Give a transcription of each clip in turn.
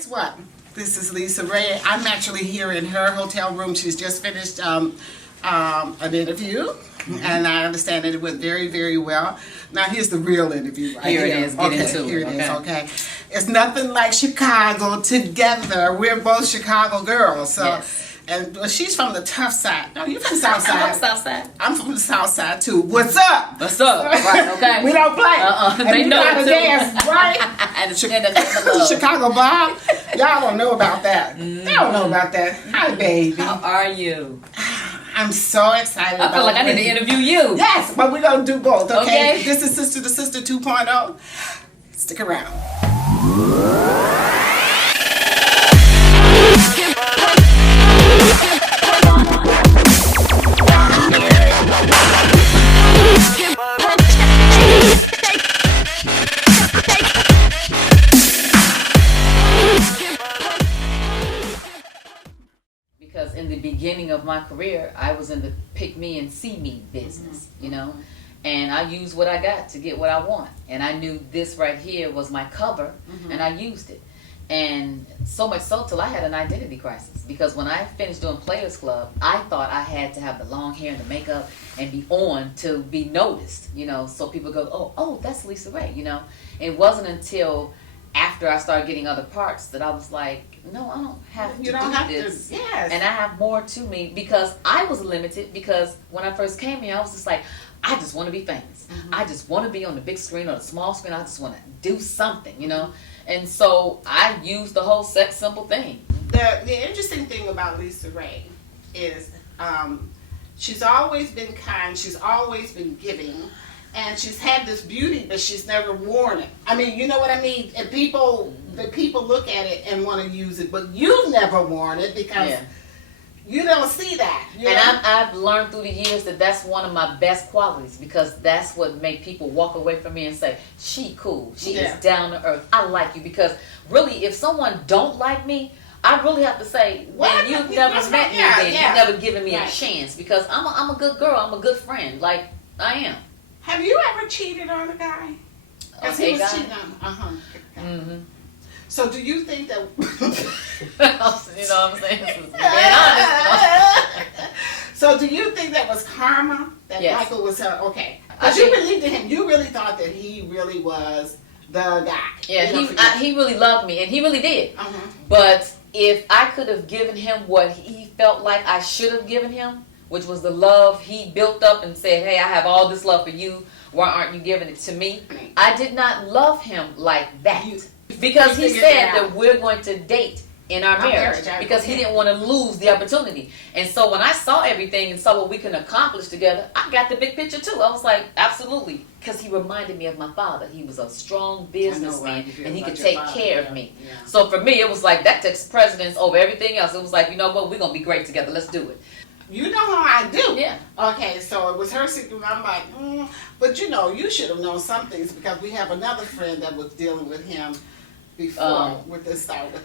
guess what? This is LisaRaye. I'm actually here in her hotel room. She's just finished an interview, and I understand that it went very, very well. Now here's the real interview right here. Here it is. Get into here it. it is. Okay. It's nothing like Chicago together. We're both Chicago girls. So, Yes. and well, she's from the tough side. No, you're from the south side. I'm from the south side. I'm from the south side too. What's up? What's up? Right, okay. We don't play. And They know how to too. dance, right? And the love. Chicago Bob. Y'all don't know about that. They don't know about that. Hi, baby. How are you? I'm so excited. I feel like I need to interview you. Yes, but we're going to do both, okay? Okay. This is Sister to Sister 2.0. Stick around. Because in the beginning of my career, I was in the pick me and see me business, you know, and I used what I got to get what I want. And I knew this right here was my cover, and I used it. And so much so till I had an identity crisis, because when I finished doing Players Club, I thought I had to have the long hair and the makeup and be on to be noticed, you know, so people go, oh, that's LisaRaye, you know. It wasn't until after I started getting other parts that I was like, no, I don't have to You don't do have this. to, yes. And I have more to me, because I was limited, because when I first came here, I was just like, I just want to be famous. I just want to be on the big screen or the small screen. I just want to do something, you know. And so I used the whole sex simple thing. The interesting thing about LisaRaye is she's always been kind, she's always been giving, and she's had this beauty, but she's never worn it. I mean, you know what I mean? And the people look at it and want to use it, but you've never worn it because you don't see that. And I've learned through the years that that's one of my best qualities, because that's what make people walk away from me and say, she cool, she is down to earth, I like you. Because really, if someone don't like me, I really have to say, well, you've never met me, then you've never given me a chance, because I'm a good girl, I'm a good friend, like I am. Have you ever cheated on a guy? Because he was cheating on. So do you think that? You know what I'm saying? Being honest. So do you think that was karma? That Michael was okay? Because you believed in him. You really thought that he really was the guy. Yeah, he really loved me, and he really did. But if I could have given him what he felt like I should have given him, which was the love he built up and said, hey, I have all this love for you, why aren't you giving it to me? I did not love him like that. Because he said that we're going to date in our marriage, because he didn't want to lose the opportunity. And so when I saw everything and saw what we can accomplish together, I got the big picture too. I was like, absolutely. Because he reminded me of my father. He was a strong businessman, and he could take care of me. So for me, it was like, that takes precedence over everything else. It was like, you know what, we're going to be great together. Let's do it. You know how I do. Yeah. Okay, so it was her secret. I'm like, but you know, you should have known some things, because we have another friend that was dealing with him before with this started.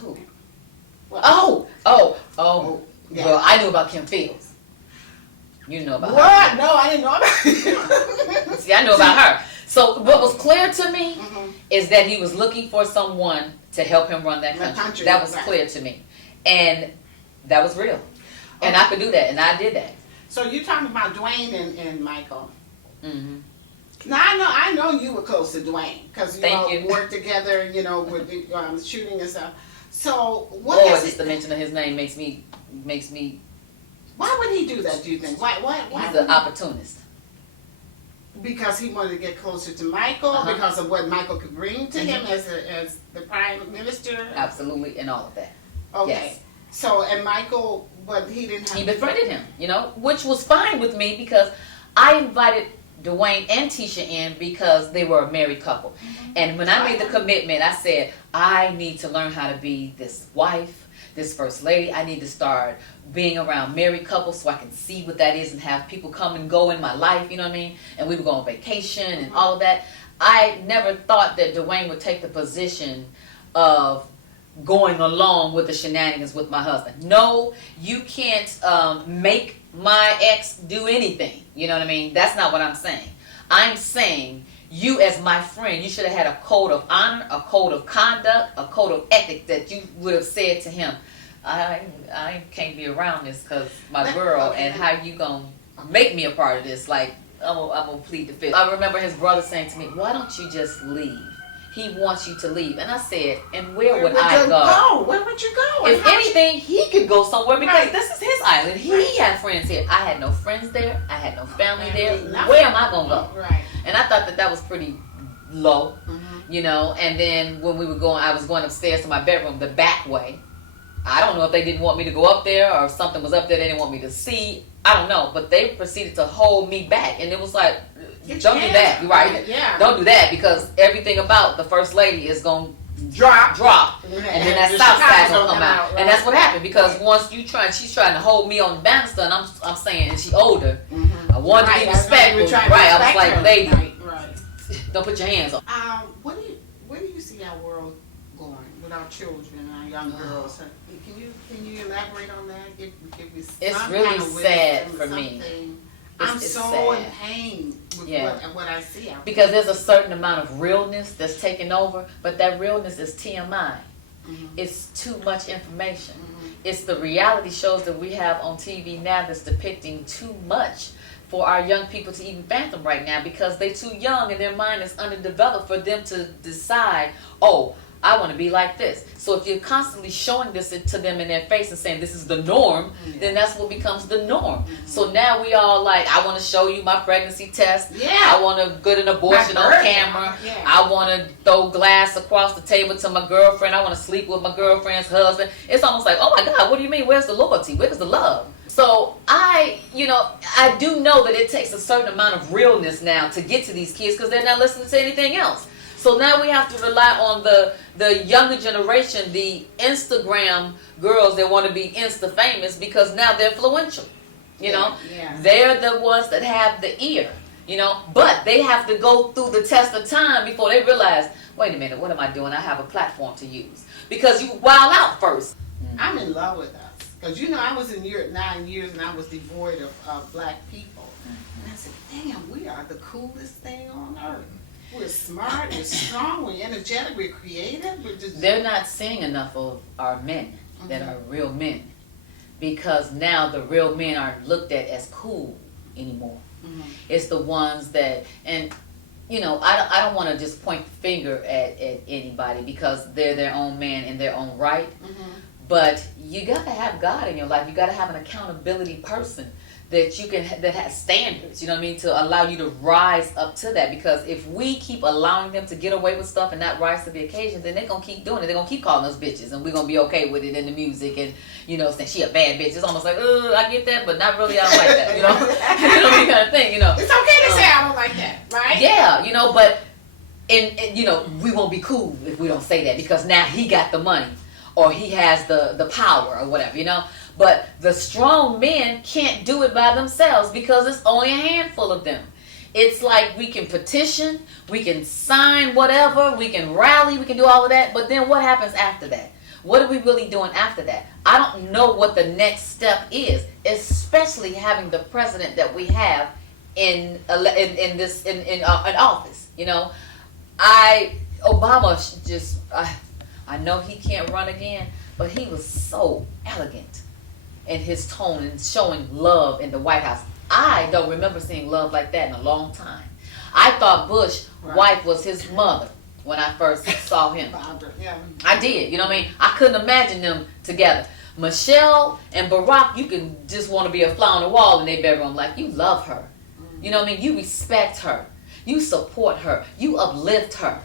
Who? Well, Yeah. Well, I knew about Kim Fields. You know about her. What? No, I didn't know about her. See, I knew about her. So what was clear to me is that he was looking for someone to help him run that country. That was clear to me. And that was real. And I could do that, and I did that. So you're talking about Dwayne and Michael. Now I know you were close to Dwayne, because you worked together, you know, with the shooting and stuff. So what? Just the mention of his name makes me. Why would he do that? Do you think? Why? He's an opportunist. Because he wanted to get closer to Michael, because of what Michael could bring to him as the prime minister. Absolutely, and all of that. Okay. Yes. So, and Michael, but he didn't have. He befriended him, you know, which was fine with me, because I invited Dwayne and Tisha in because they were a married couple. And when I made the commitment, I said, I need to learn how to be this wife, this first lady. I need to start being around married couples so I can see what that is and have people come and go in my life, you know what I mean? And we would go on vacation and all of that. I never thought that Dwayne would take the position of going along with the shenanigans with my husband. No, you can't make my ex do anything. You know what I mean? That's not what I'm saying. I'm saying you as my friend, you should have had a code of honor, a code of conduct, a code of ethics that you would have said to him, I can't be around this because my girl, and how you gonna make me a part of this? Like, I'm gonna plead the fifth. I remember his brother saying to me, why don't you just leave? He wants you to leave. And I said, and where would I go? Where would you go? If anything, he could go somewhere because this is his island. He had friends here. I had no friends there. I had no family there. Where am I going to go? Right. And I thought that was pretty low, you know. And then when we were going, I was going upstairs to my bedroom the back way. I don't know if they didn't want me to go up there or if something was up there they didn't want me to see. I don't know. But they proceeded to hold me back. And it was like, don't do that. You're right. Yeah. Don't do that because everything about the first lady is going to drop. And then that south side going to come out. Right. And that's what happened because once she's trying to hold me on the banister and I'm saying, and she older. I wanted to be respectful. Right. I was like, lady, don't put your hands on. Where do you see our world going with our children, our young girls? Can you elaborate on that? It's really sad for me. I'm so sad. in pain with what I see out there. Because there's a certain amount of realness that's taking over, but that realness is TMI. It's too much information. It's the reality shows that we have on TV now that's depicting too much for our young people to even fathom right now because they're too young and their mind is underdeveloped for them to decide, oh, I want to be like this. So if you're constantly showing this to them in their face and saying this is the norm, then that's what becomes the norm. So now we all like, I want to show you my pregnancy test. I want to get an abortion on camera. I want to throw glass across the table to my girlfriend. I want to sleep with my girlfriend's husband. It's almost like, oh my God, what do you mean? Where's the loyalty? Where's the love? So I do know that it takes a certain amount of realness now to get to these kids because they're not listening to anything else. So now we have to rely on the younger generation, the Instagram girls that want to be Insta famous because now they're influential. You know, they're the ones that have the ear. You know, but they have to go through the test of time before they realize, wait a minute, what am I doing? I have a platform to use because you wild out first. I'm in love with us because I was in Europe 9 years and I was devoid of black people, and I said, damn, we are the coolest thing on earth. We're smart, we're strong, we're energetic, we're creative. They're not seeing enough of our men that are real men because now the real men aren't looked at as cool anymore. It's the ones that, and I don't want to just point the finger at anybody because they're their own man in their own right. But you got to have God in your life. You got to have an accountability person that has standards, you know what I mean, to allow you to rise up to that. Because if we keep allowing them to get away with stuff and not rise to the occasion, then they're going to keep doing it. They're going to keep calling us bitches and we're going to be okay with it in the music and, saying she a bad bitch. It's almost like, I get that, but not really, I don't like that, kind of thing, It's okay to say I don't like that, right? Yeah, but, and we won't be cool if we don't say that because now he got the money or he has the power or whatever, But the strong men can't do it by themselves because it's only a handful of them. It's like we can petition, we can sign whatever, we can rally, we can do all of that, but then what happens after that? What are we really doing after that? I don't know what the next step is, especially having the president that we have in office. I know he can't run again, but he was so elegant in his tone and showing love in the White House. I don't remember seeing love like that in a long time. I thought Bush's wife was his mother when I first saw him. I did, I couldn't imagine them together. Michelle and Barack, you can just want to be a fly on the wall in their bedroom. Like, you love her. You respect her. You support her. You uplift her.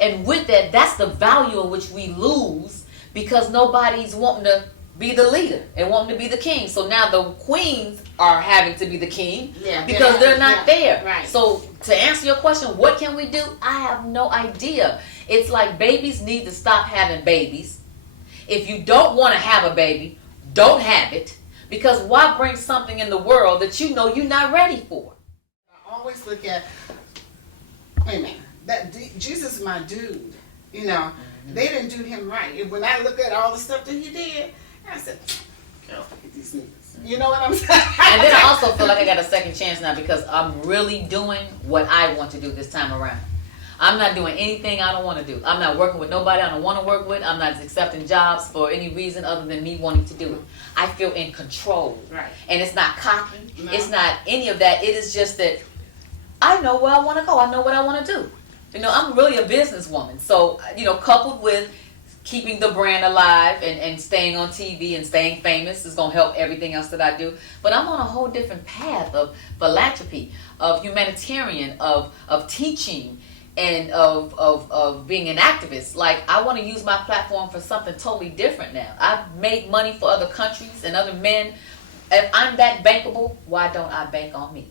And with that, that's the value in which we lose because nobody's wanting to be the leader and wanting to be the king. So now the queens are having to be the king because they're not there. Right. So to answer your question, what can we do? I have no idea. It's like babies need to stop having babies. If you don't want to have a baby, don't have it. Because why bring something in the world that you're not ready for? I always look at, wait a minute, Jesus is my dude. They didn't do him right. And when I look at all the stuff that he did, I said, girl, look at these niggas. You know what I'm saying? And then I also feel like I got a second chance now because I'm really doing what I want to do this time around. I'm not doing anything I don't want to do. I'm not working with nobody I don't want to work with. I'm not accepting jobs for any reason other than me wanting to do it. I feel in control. Right. And it's not cocky. No. It's not any of that. It is just that I know where I want to go. I know what I want to do. You know, I'm really a businesswoman. So, you know, coupled with keeping the brand alive and staying on TV and staying famous is going to help everything else that I do. But I'm on a whole different path of philanthropy, of humanitarian, of teaching, and of being an activist. Like, I want to use my platform for something totally different now. I've made money for other countries and other men. If I'm that bankable, why don't I bank on me?